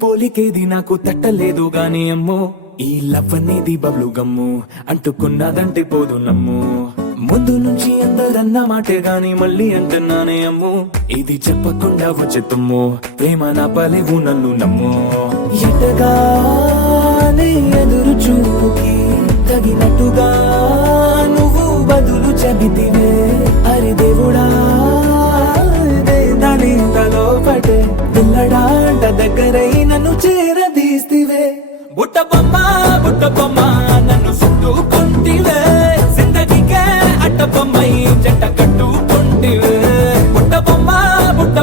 పోలికేది నాకు తట్టలేదు గాని అమ్మో ఈ లవ్ అనేది బబ్లు గమ్ము అంటుకున్నదంటే పోదు నమ్ము ముందు నుంచి అందరన్న మాటే గాని మళ్ళీ అంటున్నానే అమ్ము ఇది చెప్పకుండా వచ్చేతుమ్ము ప్రేమ నా పలేవు నన్ను నమ్ము ఎటగానే ఎదురు చూకి తగినట్టుగా నువ్వు బదులు చెబితివే అరి దేవుడా దాని తలో పటే పిల్లడాంట దగ్గరై నన్ను చేరదీస్తివే బుట్ట బొమ్మ నన్ను చుట్టుకుంటివే జిందగీకే అట్ట బొమ్మై జంట కట్టుకుంటివే బుట్ట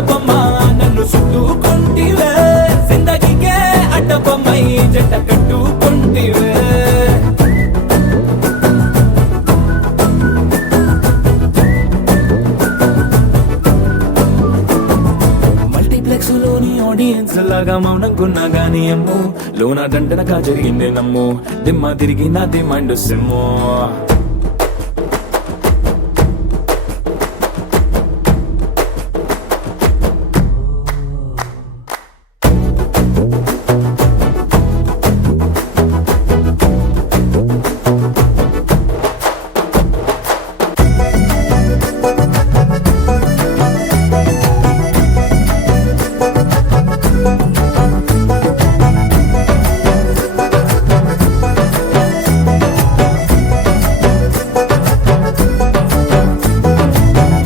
బొమ్మ నన్ను చుట్టుకుంటివే జిందగీకే అట్ట బొమ్మై జంట కట్టుకుంటివే లోని ఆడియన్స్ లాగా మౌనంకున్నా గానీ అమ్ము లోన దండనగా జరిగిందే నమ్ము దిమ్మ తిరిగి నాది మైండ్ సిమ్ము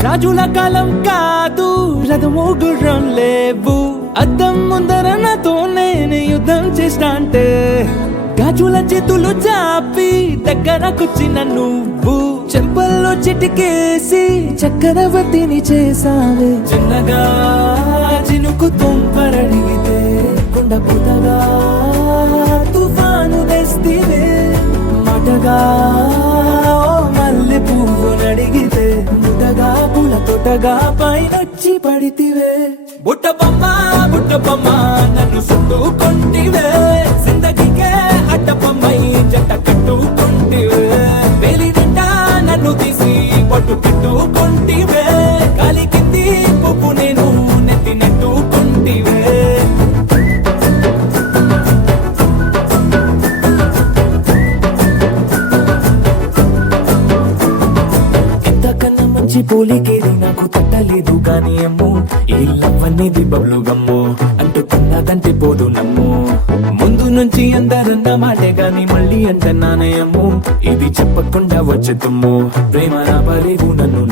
రాజుల కాలం కాదు రథము గుర్రం లేవు అద్దం ముందర నాతో నేను యుద్ధం చేస్తా అంటే గాజుల చేతులు చాపి దగ్గరకొచ్చిన నువ్వు చెంపల్లో చిటికేసి చక్రవర్తిని చేసావే చిన్నగా చినుకు తుంపరడిగితే కుండ పుతగా తుఫాను తెస్తివే మాటగా మల్లె పువ్వు నడిగితే ముదగా పుల తొటగా పైనొచ్చి పడితివే బుట్ట బొమ్మ నన్ను చుట్టుకుంటివే జిందగీకే అట్ట బొమ్మై జంట కట్టుకుంటివే వేలి నిండా నన్ను తీసి పట్టు పెట్టుకుంటివే కాలి కింది పువ్వు నేను నెత్తి నెట్టుకుంటివే పోలికేది నాకు తట్టలేదు గాని అమ్ము ఈ లవ్ అనేది బబ్లు గమ్ము అంటుకున్నదంటే పోదు నమ్ము ముందు నుంచి అందరన్న మాటే గాని మళ్ళీ అంటున్నానే అమ్ము ఇది చెప్పకుండా వచ్చే తుమ్ము ప్రేమ నా పలేవు నన్ను